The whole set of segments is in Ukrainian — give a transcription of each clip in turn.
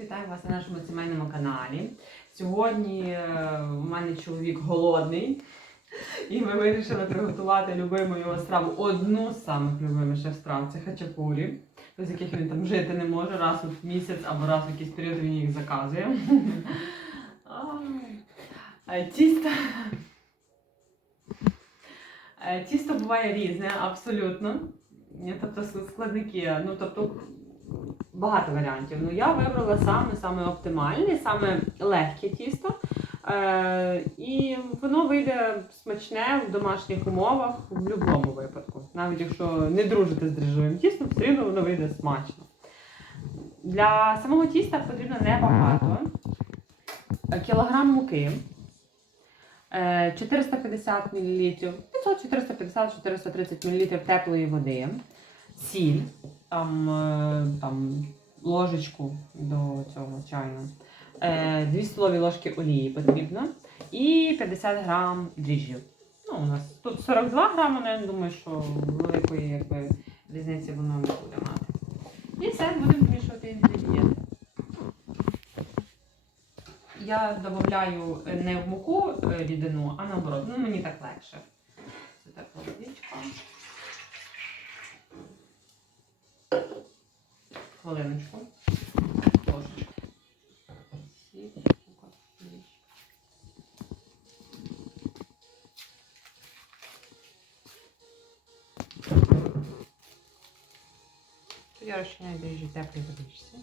Вітаю вас на нашому сімейному каналі. Сьогодні е, в мене чоловік голодний, і ми вирішили приготувати любиму його страву. Одну з самих любиміших страв це хачапурі, без яких він там жити не може раз в місяць або раз в якийсь період він їх заказує. Тісто. Е, Тісто буває різне, абсолютно. Тобто складники, ну тобто багато варіантів. Ну я вибрала саме саме оптимальне, саме легке тісто. Е, і воно вийде смачне в домашніх умовах в будь-якому випадку. Навіть якщо не дружите з дріжджовим тістом, все одно воно вийде смачно. Для самого тіста потрібно небагато. Е, Кілограм муки. е, 450 мл, 450-430 мл теплої води, сіль, там, е, там ложечку до цього чайну, е, 2 столові ложки олії потрібно і 50 грам дріжджів. Ну, у нас тут 42 грами, але я думаю, що великої якби, різниці воно не буде мати. І все, будемо вмішувати інгредієнти. Я додаю не в муку е, рідину, а наоборот. Ну, мені так легше. Це так водичка. Хвилиночку. Ложечку. Сіль, мука, водичка. Тут я розчиняю дріжджі теплій водичці.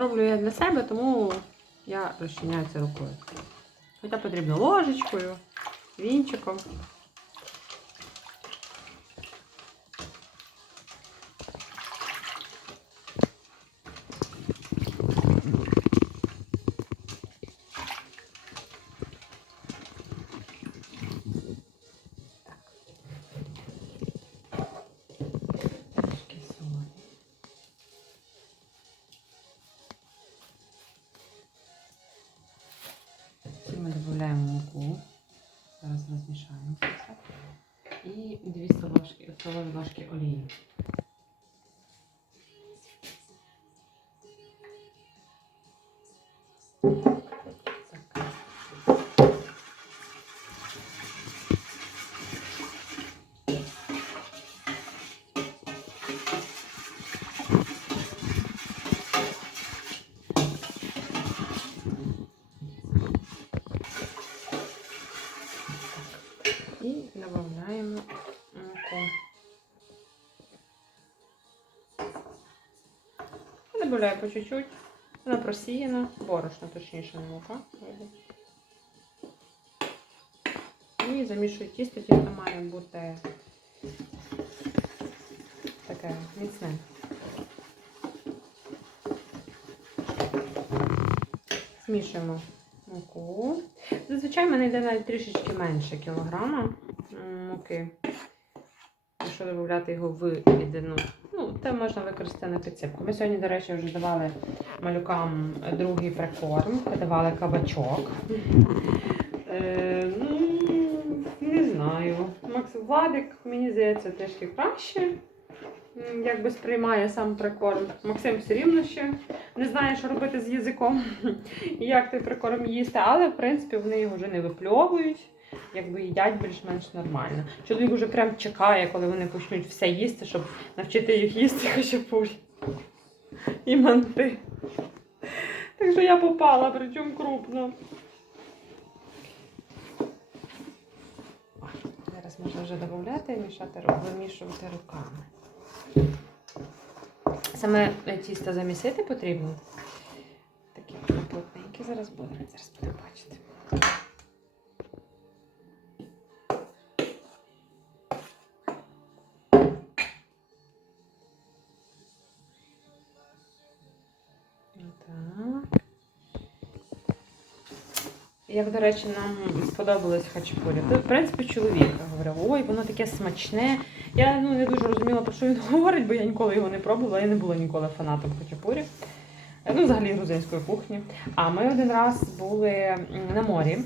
Роблю я для себе, тому я розчиняю це рукою. Хоча потрібно ложечкою, вінчиком. І 2 столові, ложки олії. Добавляю по чуть-чуть. Вона просіяна, борошно, точніше, не мука. І замішую тісто. Тісто має бути таке міцне. Змішуємо муку. Зазвичай в мене йде навіть трішечки менше кілограма муки. Якщо додати його в рідину, ну, це можна використати на підсипку. Ми сьогодні, до речі, вже давали малюкам другий прикорм, давали кабачок. Е, ну, не знаю. Макс Владик, мені здається, трішки краще. Якби сприймає сам прикорм. Максим все рівно ще не знає, що робити з язиком як той прикорм їсти, але в принципі вони його вже не випльовують, якби їдять більш-менш нормально. Чоловік вже прям чекає, коли вони почнуть все їсти, щоб навчити їх їсти хачапурі і манти. Так що я попала, причому крупно. Зараз можна вже додати і мішати, вимішувати руками. Саме тісто замісити потрібно. Такі плотненькі зараз буде. Зараз будемо бачити. Як, до речі, нам сподобалось хачапурі. То, в принципі, чоловік говорив, ой, воно таке смачне. Я ну, не дуже розуміла, про що він говорить, бо я ніколи його не пробувала, я не була ніколи фанатом хачапурі. ну, взагалі грузинської кухні. А ми один раз були на морі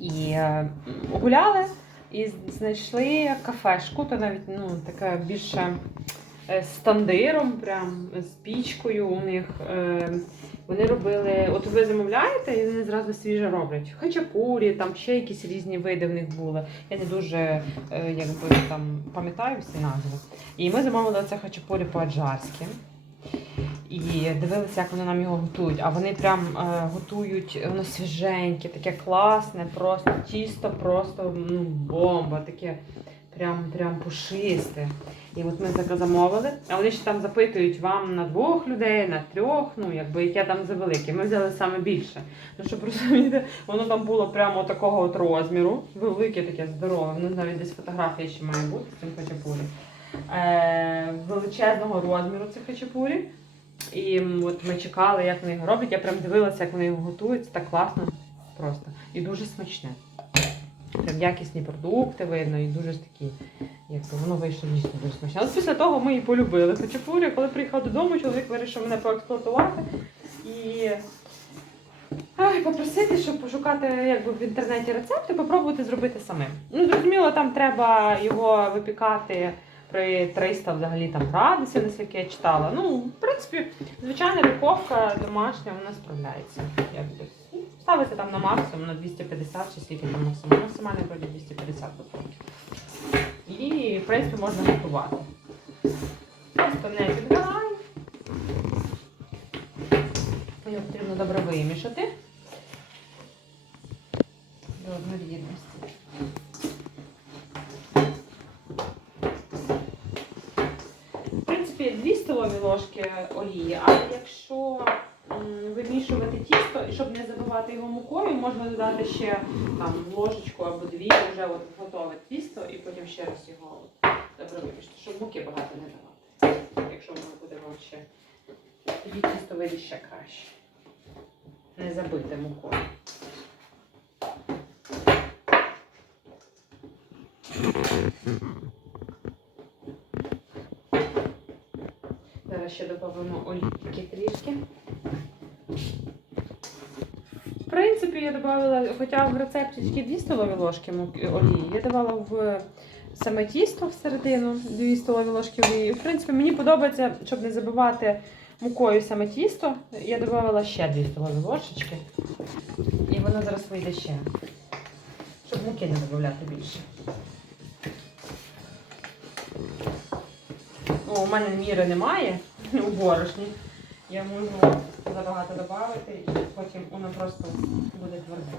і е, гуляли і знайшли кафешку, то навіть ну, така більше е, з тандиром, прям з пічкою у них. Е, Вони робили, от ви замовляєте, і вони зразу свіже роблять. Хачапурі, там ще якісь різні види в них були. Я не дуже е, якби там пам'ятаю всі назви. І ми замовили це хачапурі по-аджарськи. І дивилися, як вони нам його готують. А вони прям е, готують, воно свіженьке, таке класне, просто тісто, просто ну, бомба, таке прям, прям пушисте. І от ми таке замовили, а вони ще там запитують вам на двох людей, на трьох, ну якби яке там за велике. Ми взяли саме більше. Ну щоб розумієте, воно там було прямо такого от розміру, велике таке здорове. Воно навіть десь фотографія ще має бути з цим хачапурі. Е, величезного розміру це хачапурі. І от ми чекали, як вони його роблять. Я прям дивилася, як вони його готують. Це так класно просто. І дуже смачне. Прям якісні продукти видно, і дуже такі, якби воно вийшло дійсно дуже смачне. Але після того ми і полюбили хачапурі. Коли приїхав додому, чоловік вирішив мене поексплуатувати і ай, попросити, щоб пошукати якби, в інтернеті рецепти, попробувати зробити самим. Ну, зрозуміло, там треба його випікати при 300 взагалі там градусів, наскільки я читала. Ну, в принципі, звичайна духовка домашня, вона справляється. Як Ставити там на максимум на 250 чи скільки там максимум. Максимально вроді 250 духовки. І, в принципі, можна готувати. Просто не підгорай. Його потрібно добре вимішати. До однорідності. В принципі, 2 столові ложки олії, але якщо вимішувати тісто, і щоб не забивати його мукою, можна додати ще там ложечку або дві, вже от готове тісто, і потім ще раз його добре вимішати, щоб муки багато не давати. Якщо воно буде вам ще тоді тісто вийде ще краще. Не забити мукою. Зараз ще додамо олійки трішки. Принципі, я додавала, хоча в рецепті тільки 2 столові ложки олії, я давала в саме тісто всередину 2 столові ложки олії. В принципі, мені подобається, щоб не забивати мукою саме тісто, я додавала ще 2 столові ложечки. І воно зараз вийде ще. Щоб муки не додавати більше. Ну, у мене міри немає у борошні. Я можу забагато додати і потім воно просто буде тверде.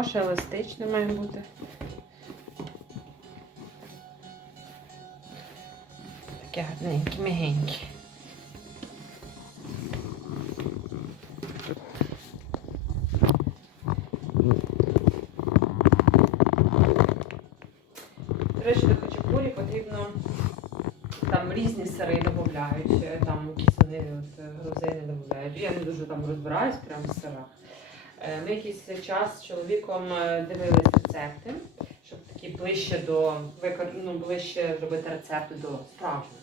Хороше, еластичне має бути. Таке гарненьке, мягеньке. До речі, до хачапурі потрібно там різні сири додають, там от е, грузини додають. Я не дуже там розбираюсь прямо в сирах. Е, Ми якийсь час з чоловіком е, дивились рецепти, щоб такі ближче до ну, ближче зробити рецепти до справжнього.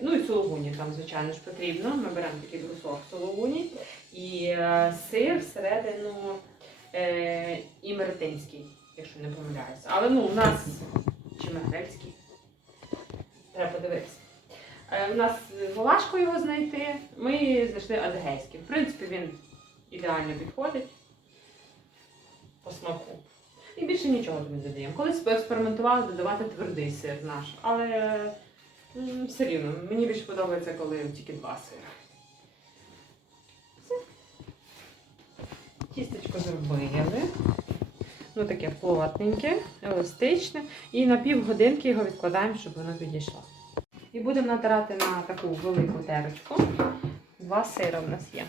Ну і сулугуні там, звичайно ж, потрібно. Ми беремо такий брусок сулугуні і е, сир всередину е, імертинський, якщо не помиляюся. Але ну, у нас чи мегрельський. Треба подивитися. У нас важко його знайти. Ми знайшли адегейський. В принципі, він ідеально підходить по смаку. І більше нічого не додаємо. Колись поекспериментували додавати твердий сир наш, але все рівно мені більше подобається, коли тільки два сири. Все. Тістечко зробили. Ну таке плотненьке, еластичне. І на півгодинки його відкладаємо, щоб воно підійшло. І будемо натирати на таку велику терочку Два сира в нас є.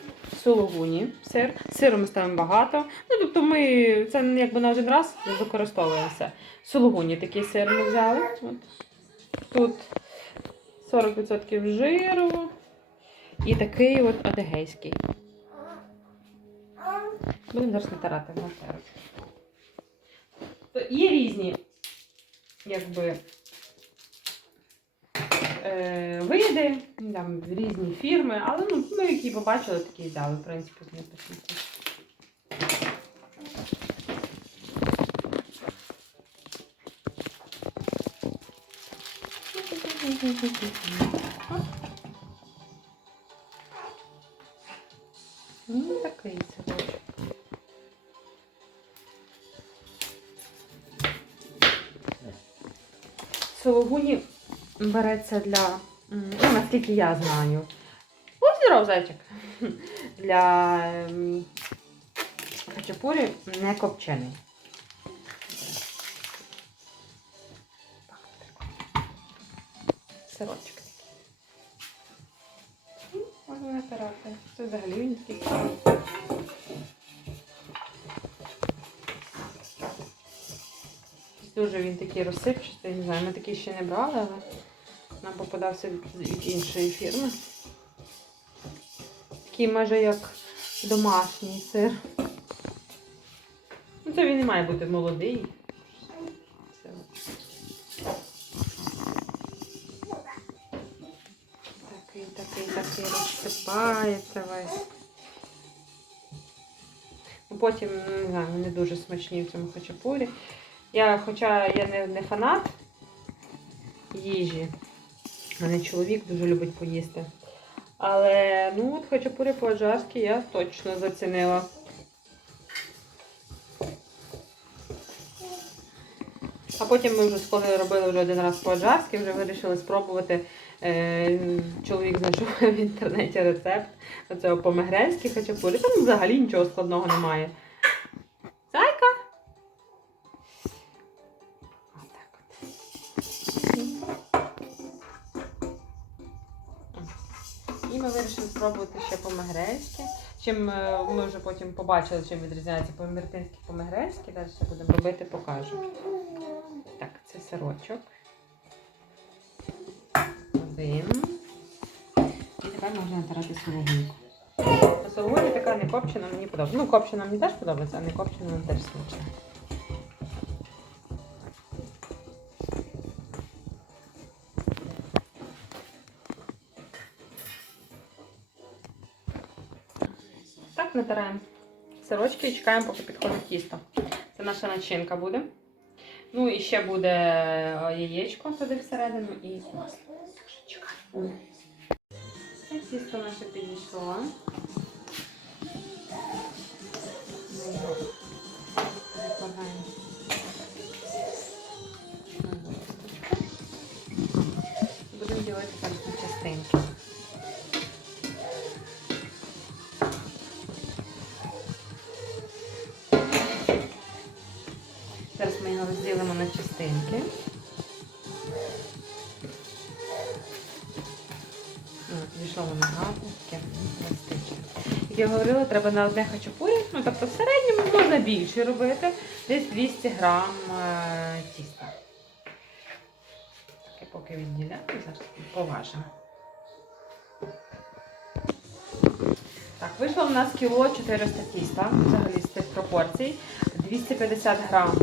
Сулугуні сир. Сиру ми ставимо багато. Ну, тобто ми це якби на один раз використовуємо все. Сулугуні такий сир ми взяли. От. Тут 40% жиру. І такий от адегейський. Будемо зараз натирати на. Є різні, якби, е, види, там різні фірми, але ну, ми які побачили, такі взяли, в принципі, з непосильки. Ну, такий сирочок. Сологуні береться для, ну, наскільки я знаю. Ось здоров, зайчик. Для ем, хачапурі не копчений. Сирочок такий. Можна натирати. Це взагалі він такий. Дуже він такий розсипчастий, не знаю, ми такий ще не брали, але нам попадався від, іншої фірми. Такий майже як домашній сир. Ну, це він не має бути молодий. Все. Такий, такий, такий розсипається весь. Ну, Потім, не знаю, вони дуже смачні в цьому хачапурі. Я, хоча я не, не фанат їжі, мене чоловік дуже любить поїсти. Але ну от хачапурі по-аджарськи я точно зацінила. А потім ми вже коли робили вже один раз по-аджарськи, вже вирішили спробувати. Е, чоловік знайшов в інтернеті рецепт оцього по-мегрельськи хачапурі. Там взагалі нічого складного немає. І ми вирішили спробувати ще по-мегрельськи. Чим е, ми вже потім побачили, чим відрізняється по-мертинськи по-мегрельськи. Далі ще будемо робити, покажу. Так, це сирочок. Один. І тепер можна натирати сологуньку. Сологуня така не копчена, мені подобається. Ну, копчена мені теж подобається, а не копчена нам теж смачна. Сирочки і чекаємо, поки підходить тісто. Це наша начинка буде. Ну і ще буде е, яєчко туди всередину і чекаємо. Це тісто наше підійшло. Будемо ділити так розділимо на частинки. Пішло воно гарно, таке еластичне. Як я говорила, треба на одне хачапурі, ну тобто в середньому можна більше робити, десь 200 грам е, тіста. Таке поки відділяти, зараз поважимо. Так, вийшло в нас кіло 400 тіста, взагалі з цих пропорцій. 250 грам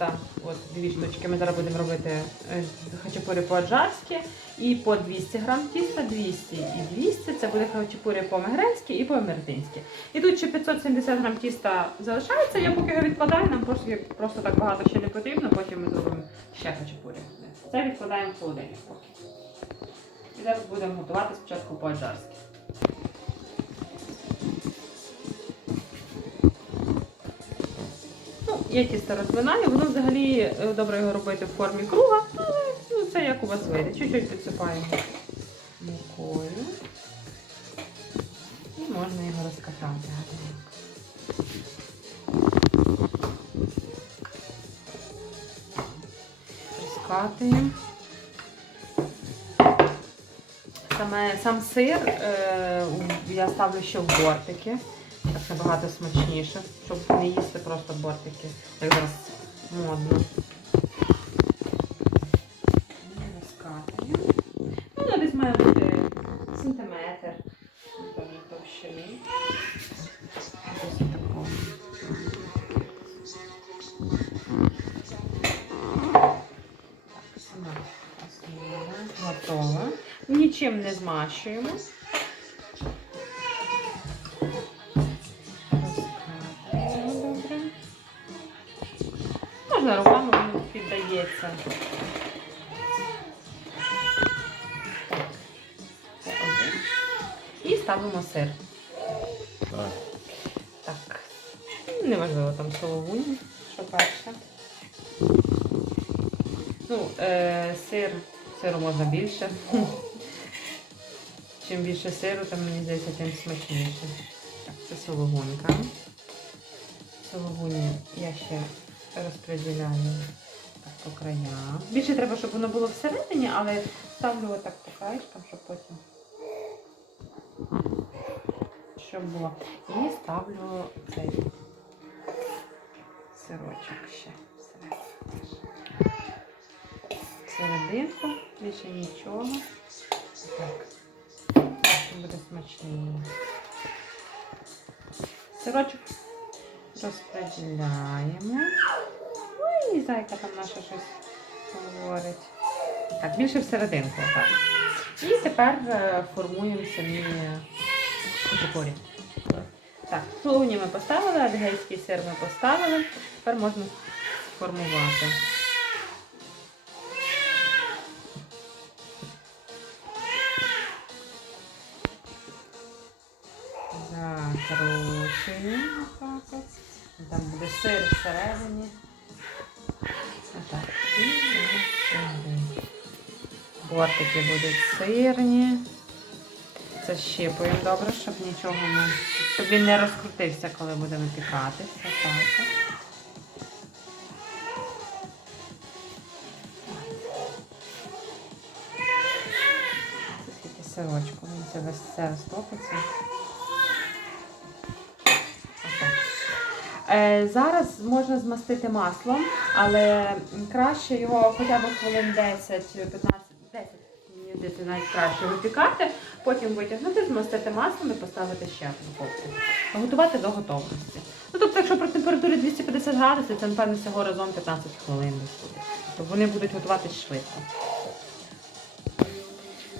тіста, от дві штучки. Ми зараз будемо робити е, хачапурі по-аджарськи. І по 200 грам тіста, 200 і 200. Це буде хачапурі по-мегрельськи і по-мертинськи. І тут ще 570 грам тіста залишається. Я поки його відкладаю, нам просто, просто так багато ще не потрібно, потім ми зробимо ще хачапурі. Це відкладаємо в холодильник поки. І зараз будемо готувати спочатку по-аджарськи. Я тісто розминаю, воно взагалі е, добре його робити в формі круга, але ну, це як у вас вийде. Чуть-чуть підсипаємо мукою. І можна його розкатати. Розкатуємо. саме, сам сир е, я ставлю ще в бортики. Набагато смачніше, щоб не їсти просто бортики. Як зараз модно. Розкатуємо. Ну, вона десь має бути сантиметр. Товщини. Готова. Нічим не змащуємо. Ставимо сир. Так. Так. Неважливо там соловуні, що перше. Ну, е, сир, сиру можна більше. Чим більше сиру, тим мені здається, тим смачніше. Так, це сологунька. Сологуні я ще розподіляю так по краям. Більше треба, щоб воно було всередині, але ставлю отак по краєчкам, щоб потім. Щоб було. І ставлю цей сирочок ще. Серединку, більше нічого. Так. Буде смачніше. Сирочок розподіляємо. Ой, зайка там наша щось говорить. Так, більше всерединку. Так. І тепер е, формуємо самі хачапурі. Так, сулуні ми поставили, адгейський сир ми поставили. Тепер можна формувати. Закручуємо. Там буде сир всередині. Бортики будуть сирні. Защипуємо добре, щоб нічого не. Щоб він не розкрутився, коли буде випікатися. Так. Це сирочку. Він це весь все розтопиться. Е, Зараз можна змастити маслом, але краще його хоча б хвилин 10-15, 10, мені здається, навіть краще випікати, потім витягнути, змастити маслом і поставити ще в духовку. Готувати до готовності. Ну, тобто, якщо при температурі 250 градусів, це, напевно, всього разом 15 хвилин буде. Тобто вони будуть готуватись швидко.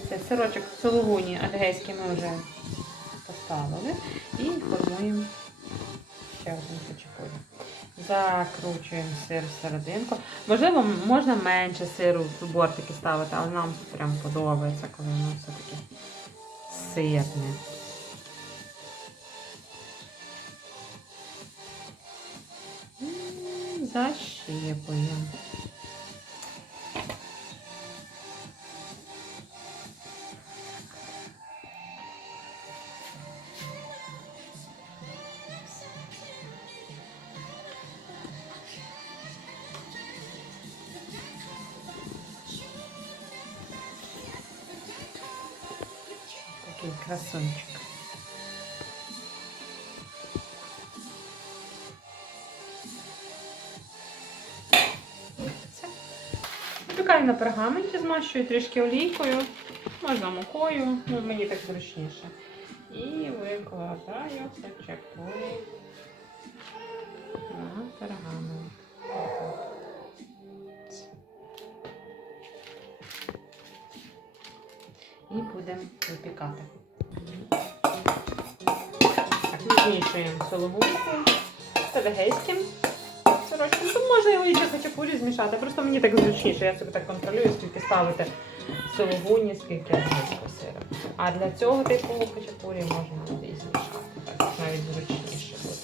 Це сирочок в сологуні адгейський ми вже поставили і формуємо ще один хачапурі. Закручуємо сир всерединку. Можливо, можна менше сиру в бортики ставити, але нам прям подобається, коли воно все-таки сирне. М, Такий красунчик. Все. На пергаменті, змащую трішки олійкою, можна мукою, ну мені так зручніше. І викладаю хачапурі на пергамент. Випікати. Так, змішуємо соломинку з адегейським сирочком. Тут можна його і хачапурі змішати. Просто мені так зручніше. Я собі так контролюю, скільки ставити сологуні, скільки адегейського сира. А для цього типу хачапурі можна і змішати. Так навіть зручніше буде.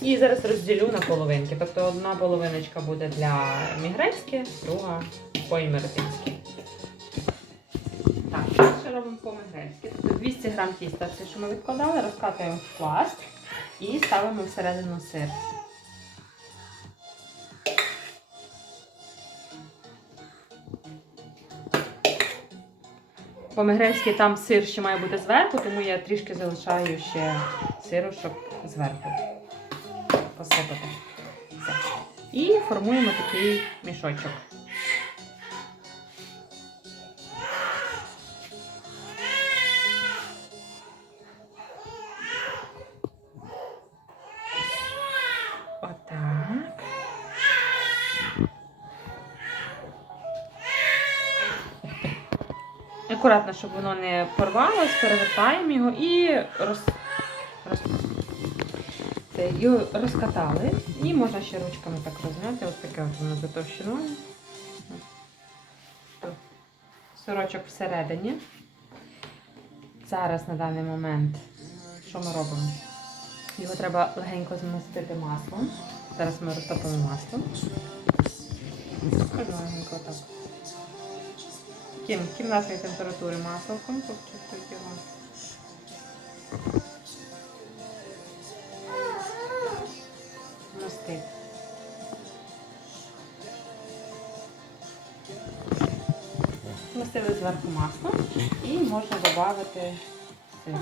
І зараз розділю на половинки. Тобто одна половиночка буде для мігрецьки, друга по-імеретинськи. Робимо по-мигрецьки. Тобто 200 грам тіста, все, що ми відкладали, розкатуємо в пласт і ставимо всередину сир. по-мегрельськи там сир ще має бути зверху, тому я трішки залишаю ще сиру, щоб зверху посипати. І формуємо такий мішочок. Акуратно, щоб воно не порвалось, перевертаємо його і роз... роз... Це, його розкатали. І можна ще ручками так розмяти. Ось таке воно за. Сорочок всередині. Зараз на даний момент, що ми робимо? Його треба легенько змастити маслом. Зараз ми розтопимо масло. Легенько так. Ким? Кімнатної температури маслом, тобто його. Мастити. Мастили зверху масло і можна додати сир.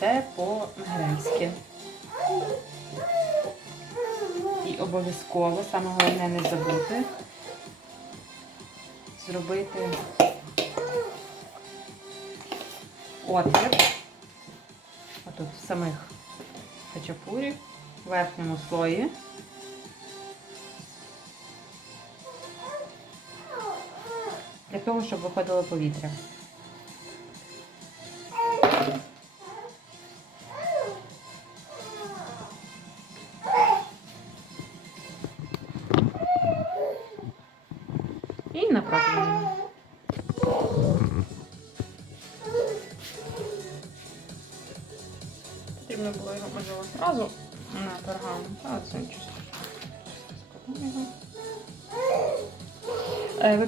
Це по-грецьки. І обов'язково, саме головне не забути зробити отвір. Отут самих хачапурі, в верхньому слої. Для того, щоб виходило повітря.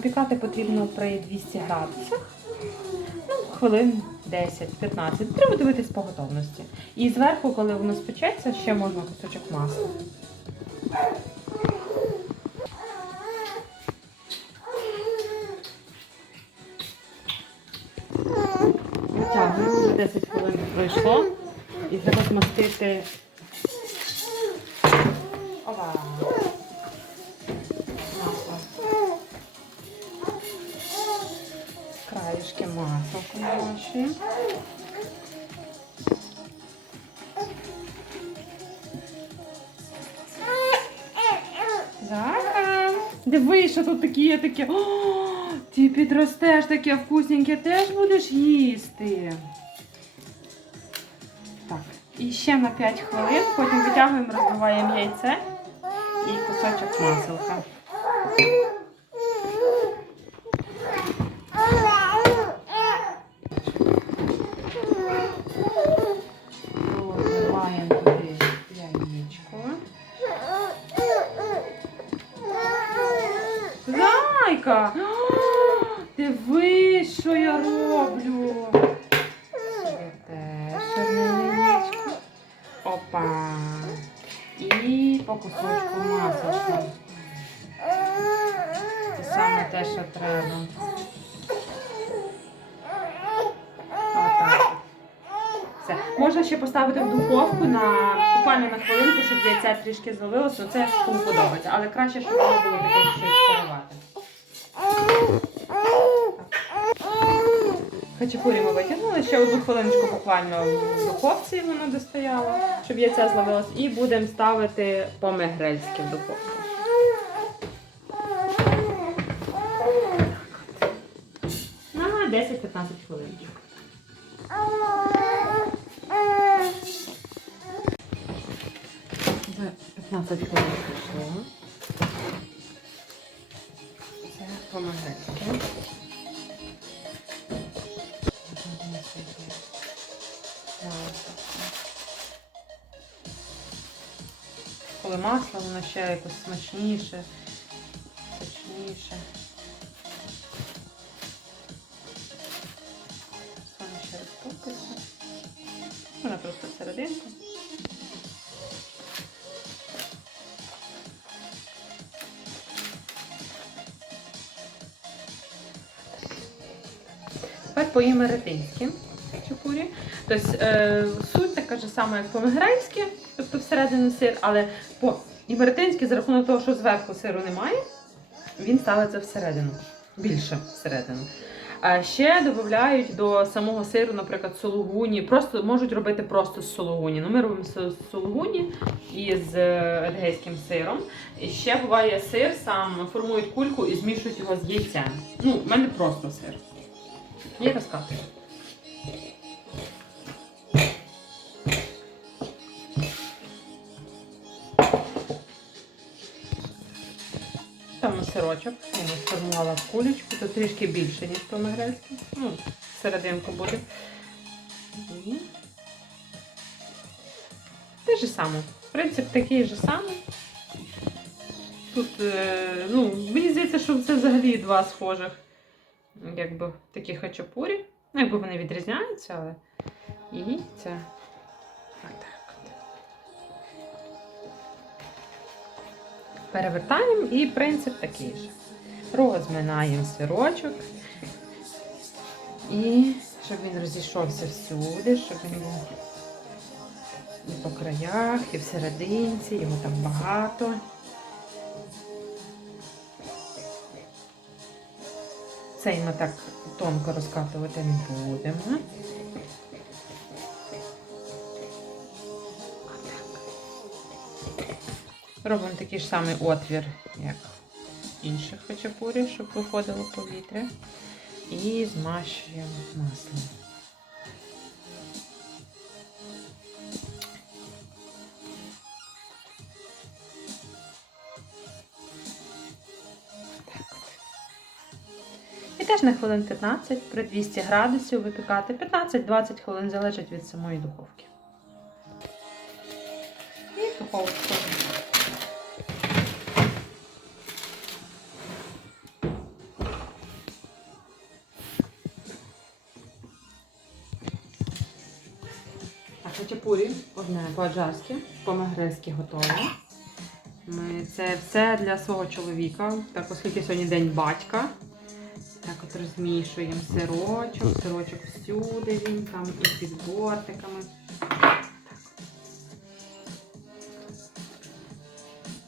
Випікати потрібно при 200 градусах. Ну, хвилин 10-15. Треба дивитись по готовності. І зверху, коли воно спечеться, ще можна кусочок масла. Витягуємо, 10 хвилин пройшло. І треба змастити. Ова. Масла наші. Зака. Диви, що тут такі є такі. О, ти підростеш таке вкусненьке, теж будеш їсти. Так, і ще на 5 хвилин, потім витягуємо, розбиваємо яйце і кусочок маселка. Трішки звалилося. Ну, Це кому подобається. Але краще, щоб воно було таке сировате. Хачапурі ми витягнули, ще одну хвилиночку буквально в духовці воно достояло, щоб яйця зловилось. І будемо ставити по-мегрельськи в духовку. На 10-15 хвилиночок. Вже 15 хвилин пройшло. Це по-мегрельськи. Коли масло, воно ще якось смачніше, сочніше. По-імеретинськи чепурі. Тобто е, суть така ж сама, як по-мегрейськи, тобто всередину сир, але по-імеретинськи за рахунок того, що зверху сиру немає, він ставиться всередину. Більше всередину. А ще додають до самого сиру, наприклад, сологуні. Просто можуть робити просто з сологуні. Ну, ми робимо з сологуні із е, адгейським сиром. І ще буває сир, сам формують кульку і змішують його з яйцем. Ну, в мене просто сир. І розкатую. Там сирочок, я сформувала в кулечку, то трішки більше, ніж по-мегрельськи. Ну, серединку буде. І... Те ж саме. Принцип такий же самий. Тут, е, ну, мені здається, що це взагалі два схожих, якби такі хачапурі. Ну, якби вони відрізняються, але. І це. Отак от. Перевертаємо і принцип такий же. Розминаємо сирочок. І щоб він розійшовся всюди, щоб він був і по краях, і всерединці, його там багато. Цей ми так тонко розкатувати не будемо. Робимо такий ж самий отвір, як інших хачапурів, щоб виходило повітря. І змащуємо маслом. Теж на хвилин 15 при 200 градусів випікати. 15-20 хвилин залежить від самої духовки. І духовку. А хачапурі одне по-аджарськи, по-магрельськи готове. Це все для свого чоловіка. Так, оскільки сьогодні день батька. Розмішуємо сирочок, сирочок всюди він там і під бортиками.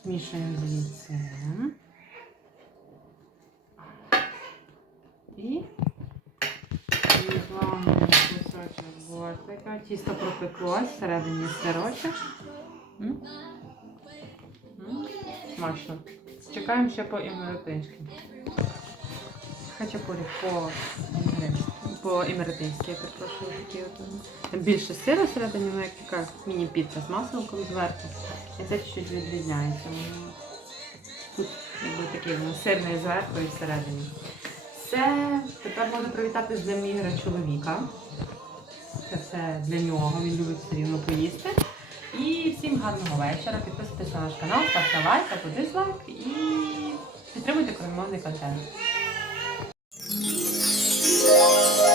Мішаємо з яйцем. І зламуємо кусочок бортика. Тісто пропеклось, всередині сирочок. М? Смачно. Чекаємо ще по імеретинськи. Хачапурі по по імеретинськи, я перепрошую, такі. Там більше сира всередині, ну як така міні-піца з маслом зверху. І це чуть відрізняється. Тут якби такий воно сирний зверху і всередині. Все, тепер можна привітати з днем ігри чоловіка. Це все для нього, він любить все рівно поїсти. І всім гарного вечора. Підписуйтесь на наш канал, ставте лайк або дизлайк і підтримуйте коремовний контент. Bye.